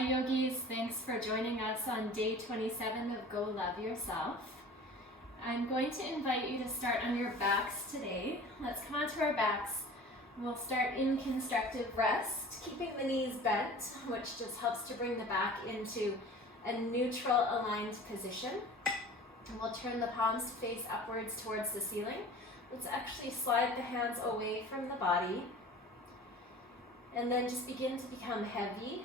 Hi yogis, thanks for joining us on day 27 of Go Love Yourself. I'm going to invite you to start on your backs today. Let's come onto our backs. We'll start in constructive rest, keeping the knees bent, which just helps to bring the back into a neutral aligned position. And we'll turn the palms to face upwards towards the ceiling. Let's actually slide the hands away from the body. And then just begin to become heavy.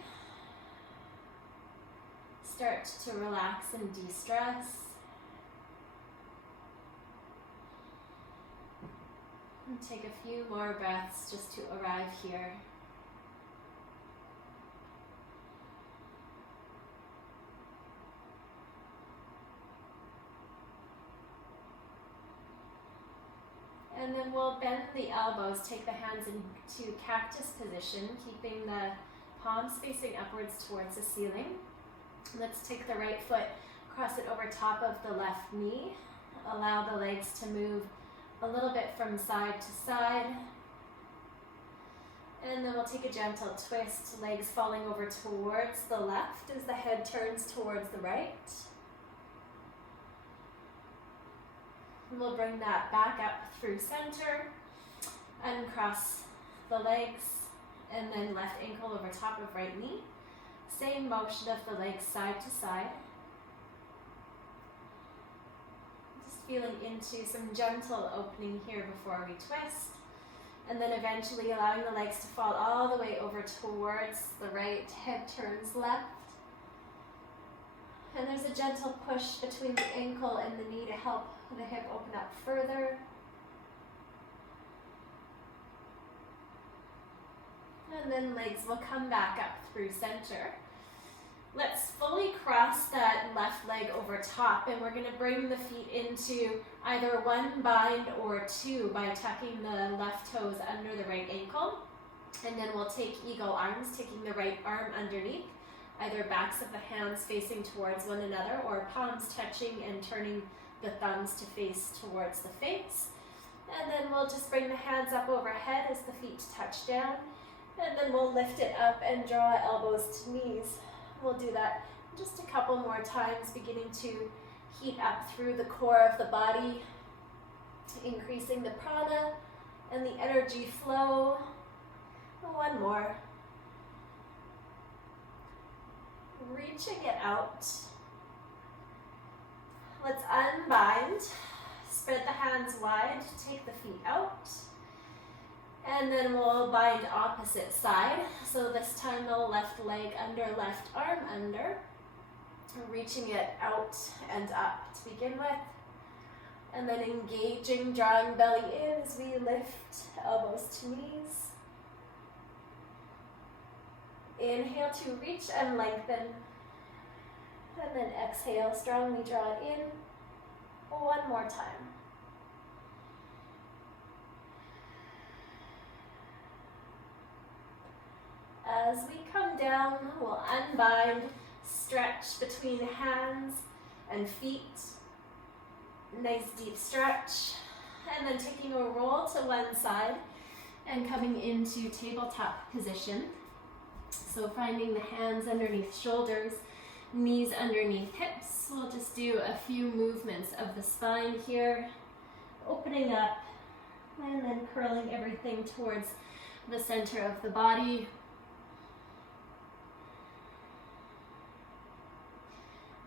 Start to relax and de-stress. And take a few more breaths just to arrive here. And then we'll bend the elbows, take the hands into cactus position, keeping the palms facing upwards towards the ceiling. Let's take the right foot, cross it over top of the left knee. Allow the legs to move a little bit from side to side. And then we'll take a gentle twist, legs falling over towards the left as the head turns towards the right. We'll bring that back up through center, uncross the legs, and then left ankle over top of right knee. Same motion of the legs side to side. Just feeling into some gentle opening here before we twist. And then eventually allowing the legs to fall all the way over towards the right, head turns left. And there's a gentle push between the ankle and the knee to help the hip open up further. And then legs will come back up through center. Let's fully cross that left leg over top, and we're going to bring the feet into either one bind or two by tucking the left toes under the right ankle. And then we'll take eagle arms, taking the right arm underneath, either backs of the hands facing towards one another or palms touching and turning the thumbs to face towards the face. And then we'll just bring the hands up overhead as the feet touch down. And then we'll lift it up and draw elbows to knees. We'll do that just a couple more times, beginning to heat up through the core of the body, increasing the prana and the energy flow. One more. Reaching it out. Let's unbind. Spread the hands wide, take the feet out. And then we'll bind opposite side. So this time the left leg under, left arm under. Reaching it out and up to begin with. And then engaging, drawing belly in as we lift elbows to knees. Inhale to reach and lengthen. And then exhale, strongly draw it in. One more time. As we come down, we'll unbind, stretch between hands and feet. Nice deep stretch. And then taking a roll to one side and coming into tabletop position. So finding the hands underneath shoulders, knees underneath hips. We'll just do a few movements of the spine here, opening up and then curling everything towards the center of the body.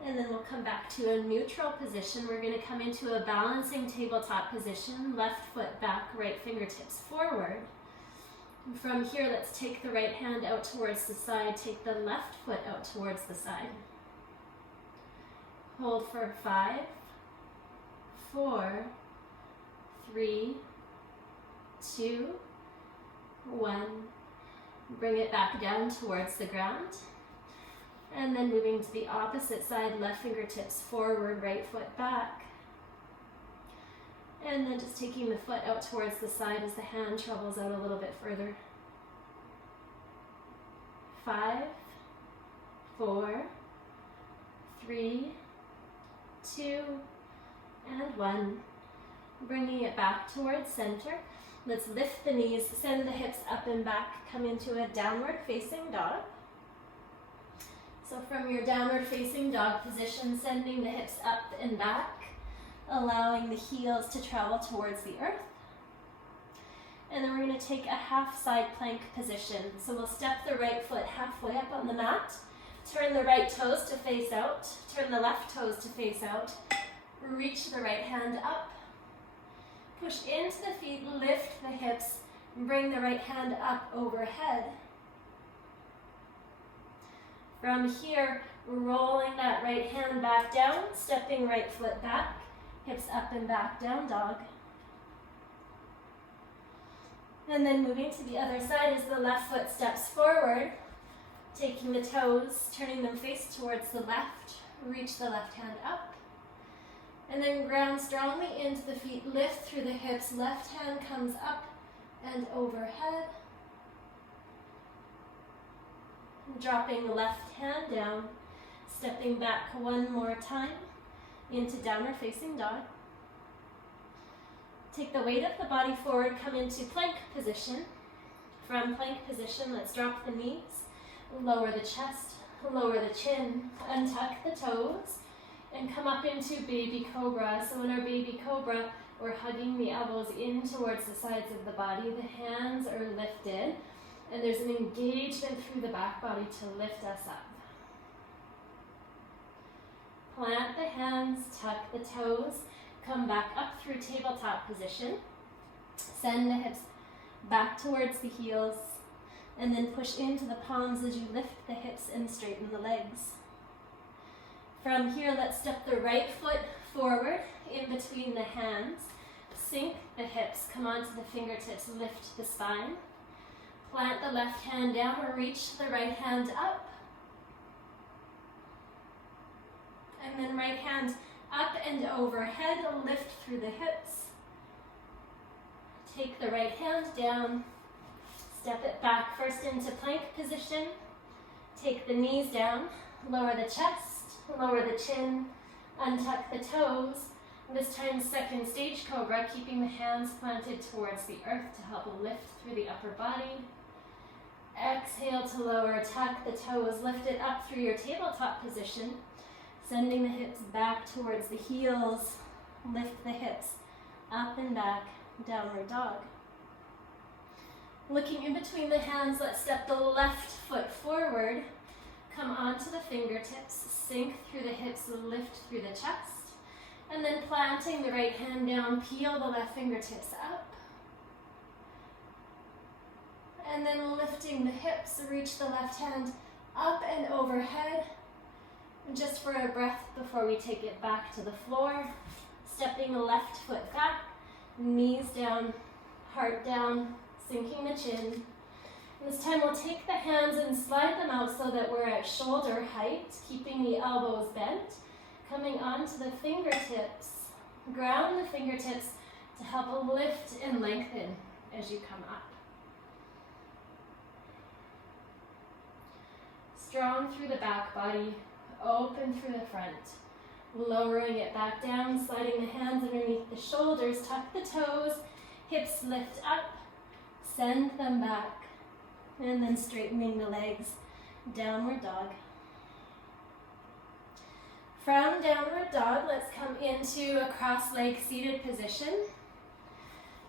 And then we'll come back to a neutral position. We're going to come into a balancing tabletop position, left foot back, right fingertips forward. And from here, let's take the right hand out towards the side, take the left foot out towards the side. Hold for 5, 4, 3, 2, 1. Bring it back down towards the ground. And then moving to the opposite side, left fingertips forward, right foot back. And then just taking the foot out towards the side as the hand travels out a little bit further. 5, 4, 3, 2, and 1. Bringing it back towards center. Let's lift the knees, send the hips up and back, come into a downward facing dog. So from your downward facing dog position, sending the hips up and back, allowing the heels to travel towards the earth. And then we're going to take a half side plank position. So we'll step the right foot halfway up on the mat, turn the right toes to face out, turn the left toes to face out, reach the right hand up, push into the feet, lift the hips, and bring the right hand up overhead. From here, rolling that right hand back down, stepping right foot back, hips up and back, down dog. And then moving to the other side as the left foot steps forward, taking the toes, turning them face towards the left, reach the left hand up. And then ground strongly into the feet, lift through the hips, left hand comes up and overhead. Dropping the left hand down, stepping back one more time into downward facing dog. Take the weight of the body forward, come into plank position. From plank position, let's drop the knees, lower the chest, lower the chin, untuck the toes, and come up into baby cobra. So in our baby cobra, we're hugging the elbows in towards the sides of the body. The hands are lifted, and there's an engagement through the back body to lift us up. Plant the hands, tuck the toes, come back up through tabletop position. Send the hips back towards the heels, and then push into the palms as you lift the hips and straighten the legs. From here, let's step the right foot forward in between the hands. Sink the hips, come onto the fingertips, lift the spine. Plant the left hand down or reach the right hand up. And then right hand up and overhead, lift through the hips. Take the right hand down, step it back first into plank position. Take the knees down, lower the chest, lower the chin, untuck the toes. This time second stage cobra, keeping the hands planted towards the earth to help lift through the upper body. Exhale to lower, tuck the toes, lift it up through your tabletop position, sending the hips back towards the heels, lift the hips up and back, downward dog. Looking in between the hands, let's step the left foot forward, come onto the fingertips, sink through the hips, lift through the chest, and then planting the right hand down, peel the left fingertips up. And then lifting the hips, reach the left hand up and overhead. And just for a breath before we take it back to the floor, stepping the left foot back, knees down, heart down, sinking the chin. This time we'll take the hands and slide them out so that we're at shoulder height, keeping the elbows bent, coming onto the fingertips. Ground the fingertips to help lift and lengthen as you come up. Strong through the back body, open through the front. Lowering it back down, sliding the hands underneath the shoulders, tuck the toes, hips lift up, send them back, and then straightening the legs, downward dog. From downward dog, let's come into a cross-leg seated position.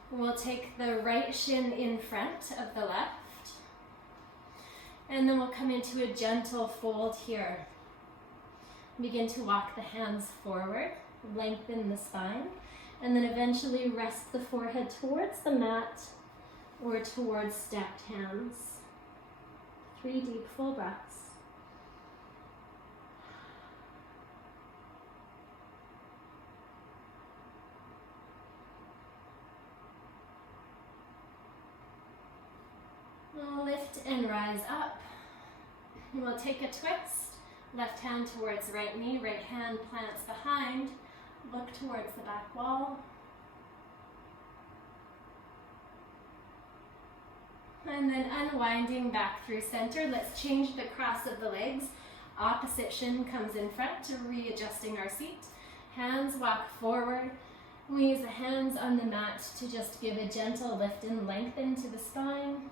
We'll take the right shin in front of the left. And then we'll come into a gentle fold here. Begin to walk the hands forward, lengthen the spine, and then eventually rest the forehead towards the mat or towards stacked hands. 3 deep full breaths. Lift and rise up. And we'll take a twist. Left hand towards right knee, right hand plants behind. Look towards the back wall. And then unwinding back through center. Let's change the cross of the legs. Opposite shin comes in front to readjusting our seat. Hands walk forward. We use the hands on the mat to just give a gentle lift and lengthen to the spine.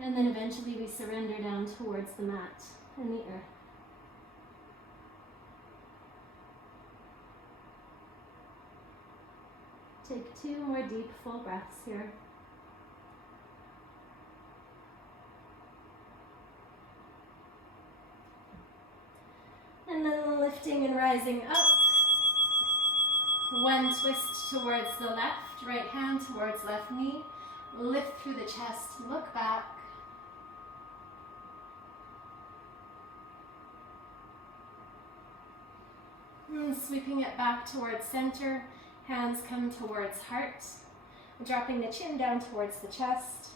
And then eventually we surrender down towards the mat and the earth. Take 2 more deep, full breaths here. And then lifting and rising up. One twist towards the left, right hand towards left knee. Lift through the chest, look back. And sweeping it back towards center, hands come towards heart. Dropping the chin down towards the chest.